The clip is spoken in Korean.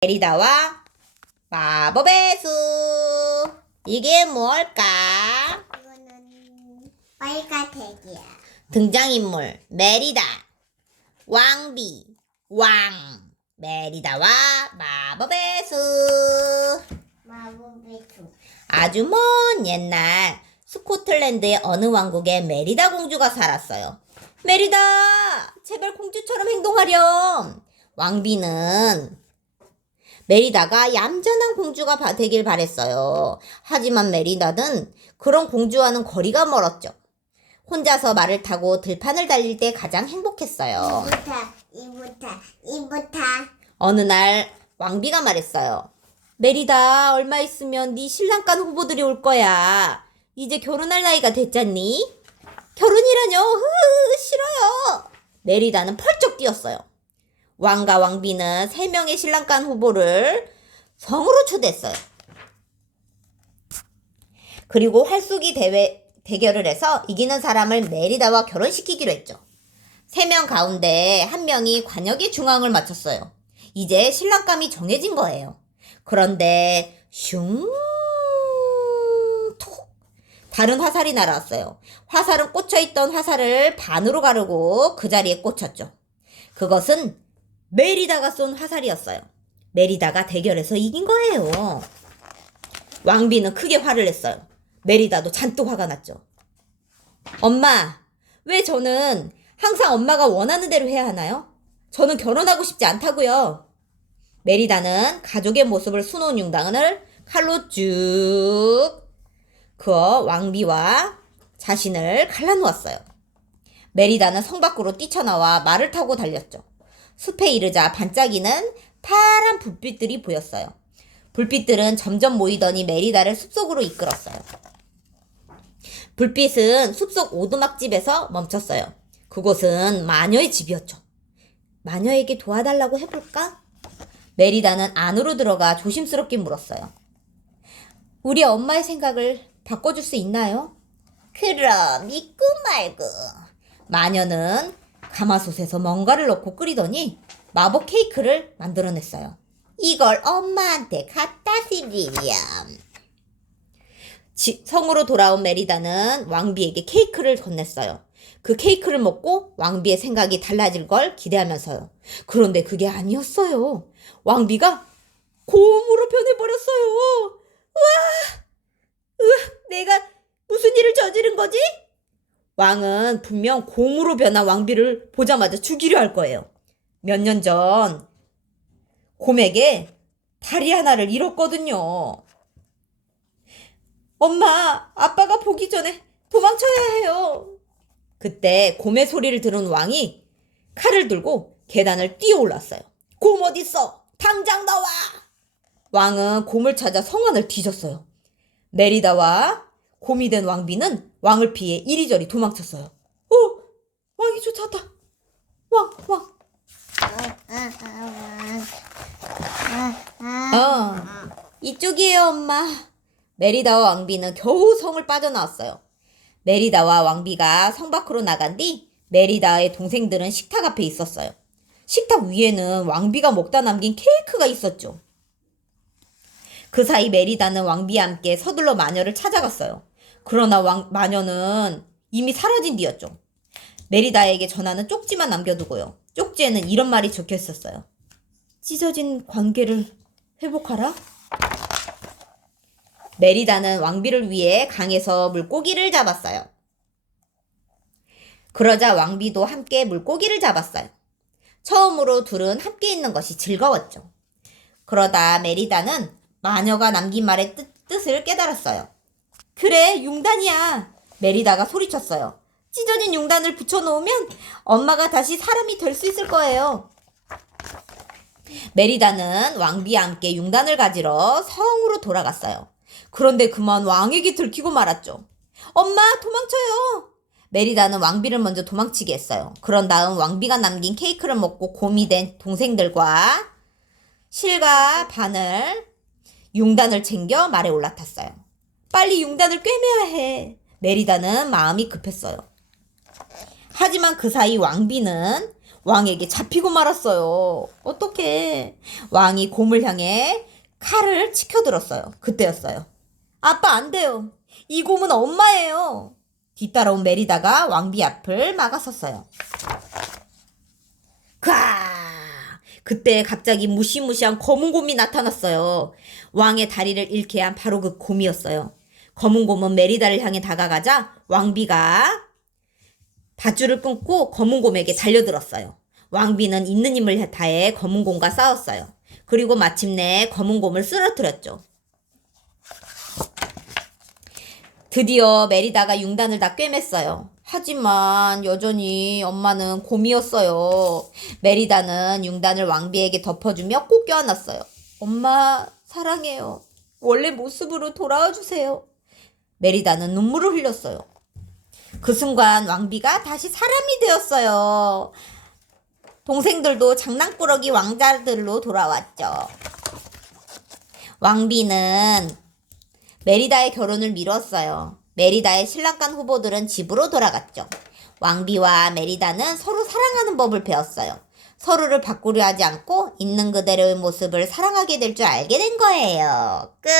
메리다와 마법의 숲. 이게 뭘까? 이거는 빨간색이야. 등장인물 메리다, 왕비, 왕. 메리다와 마법의 숲. 마법의 숲. 아주 먼 옛날 스코틀랜드의 어느 왕국에 메리다 공주가 살았어요. 메리다, 제발 공주처럼 행동하렴. 왕비는 메리다가 얌전한 공주가 되길 바랬어요. 하지만 메리다는 그런 공주와는 거리가 멀었죠. 혼자서 말을 타고 들판을 달릴 때 가장 행복했어요. 이부터. 어느 날 왕비가 말했어요. 메리다, 얼마 있으면 네 신랑감 후보들이 올 거야. 이제 결혼할 나이가 됐잖니? 결혼이라뇨? 싫어요. 메리다는 펄쩍 뛰었어요. 왕과 왕비는 3명의 신랑감 후보를 성으로 초대했어요. 그리고 활쏘기 대결을 해서 이기는 사람을 메리다와 결혼시키기로 했죠. 3명 가운데 1명이 관역의 중앙을 맞췄어요. 이제 신랑감이 정해진 거예요. 그런데 슝 톡 다른 화살이 날아왔어요. 화살은 꽂혀있던 화살을 반으로 가르고 그 자리에 꽂혔죠. 그것은 메리다가 쏜 화살이었어요. 메리다가 대결에서 이긴 거예요. 왕비는 크게 화를 냈어요. 메리다도 잔뜩 화가 났죠. 엄마, 왜 저는 항상 엄마가 원하는 대로 해야 하나요? 저는 결혼하고 싶지 않다고요. 메리다는 가족의 모습을 수놓은 융당을 칼로 쭉 그어 왕비와 자신을 갈라놓았어요. 메리다는 성 밖으로 뛰쳐나와 말을 타고 달렸죠. 숲에 이르자 반짝이는 파란 불빛들이 보였어요. 불빛들은 점점 모이더니 메리다를 숲속으로 이끌었어요. 불빛은 숲속 오두막집에서 멈췄어요. 그곳은 마녀의 집이었죠. 마녀에게 도와달라고 해볼까? 메리다는 안으로 들어가 조심스럽게 물었어요. 우리 엄마의 생각을 바꿔줄 수 있나요? 그럼 믿고 말고. 마녀는 가마솥에서 뭔가를 넣고 끓이더니 마법 케이크를 만들어냈어요. 이걸 엄마한테 갖다 드리렴. 성으로 돌아온 메리다는 왕비에게 케이크를 건넸어요. 그 케이크를 먹고 왕비의 생각이 달라질 걸 기대하면서요. 그런데 그게 아니었어요. 왕비가 곰으로 변해버렸어요. 내가 무슨 일을 저지른 거지? 왕은 분명 곰으로 변한 왕비를 보자마자 죽이려 할 거예요. 몇 년 전 곰에게 다리 하나를 잃었거든요. 엄마, 아빠가 보기 전에 도망쳐야 해요. 그때 곰의 소리를 들은 왕이 칼을 들고 계단을 뛰어 올랐어요. 곰 어딨어? 당장 나와! 왕은 곰을 찾아 성 안을 뒤졌어요. 메리다와 곰이 된 왕비는 왕을 피해 이리저리 도망쳤어요. 왕이 쫓아왔다. 왕. 이쪽이에요, 엄마. 메리다와 왕비는 겨우 성을 빠져나왔어요. 메리다와 왕비가 성 밖으로 나간 뒤 메리다의 동생들은 식탁 앞에 있었어요. 식탁 위에는 왕비가 먹다 남긴 케이크가 있었죠. 그 사이 메리다는 왕비와 함께 서둘러 마녀를 찾아갔어요. 그러나 마녀는 이미 사라진 뒤였죠. 메리다에게 전하는 쪽지만 남겨두고요. 쪽지에는 이런 말이 적혀 있었어요. 찢어진 관계를 회복하라. 메리다는 왕비를 위해 강에서 물고기를 잡았어요. 그러자 왕비도 함께 물고기를 잡았어요. 처음으로 둘은 함께 있는 것이 즐거웠죠. 그러다 메리다는 마녀가 남긴 말의 뜻을 깨달았어요. 그래, 융단이야. 메리다가 소리쳤어요. 찢어진 융단을 붙여놓으면 엄마가 다시 사람이 될 수 있을 거예요. 메리다는 왕비와 함께 융단을 가지러 성으로 돌아갔어요. 그런데 그만 왕에게 들키고 말았죠. 엄마, 도망쳐요. 메리다는 왕비를 먼저 도망치게 했어요. 그런 다음 왕비가 남긴 케이크를 먹고 곰이 된 동생들과 실과 바늘, 융단을 챙겨 말에 올라탔어요. 빨리 융단을 꿰매야 해. 메리다는 마음이 급했어요. 하지만 그 사이 왕비는 왕에게 잡히고 말았어요. 어떡해. 왕이 곰을 향해 칼을 치켜들었어요. 그때였어요. 아빠 안 돼요. 이 곰은 엄마예요. 뒤따라온 메리다가 왕비 앞을 막았었어요. 가! 그때 갑자기 무시무시한 검은 곰이 나타났어요. 왕의 다리를 잃게 한 바로 그 곰이었어요. 검은 곰은 메리다를 향해 다가가자 왕비가 밧줄을 끊고 검은 곰에게 달려들었어요. 왕비는 있는 힘을 다해 검은 곰과 싸웠어요. 그리고 마침내 검은 곰을 쓰러뜨렸죠. 드디어 메리다가 융단을 다 꿰맸어요. 하지만 여전히 엄마는 곰이었어요. 메리다는 융단을 왕비에게 덮어주며 꼭 껴안았어요. 엄마 사랑해요. 원래 모습으로 돌아와 주세요. 메리다는 눈물을 흘렸어요. 그 순간 왕비가 다시 사람이 되었어요. 동생들도 장난꾸러기 왕자들로 돌아왔죠. 왕비는 메리다의 결혼을 미뤘어요. 메리다의 신랑간 후보들은 집으로 돌아갔죠. 왕비와 메리다는 서로 사랑하는 법을 배웠어요. 서로를 바꾸려 하지 않고 있는 그대로의 모습을 사랑하게 될 줄 알게 된 거예요. 끝.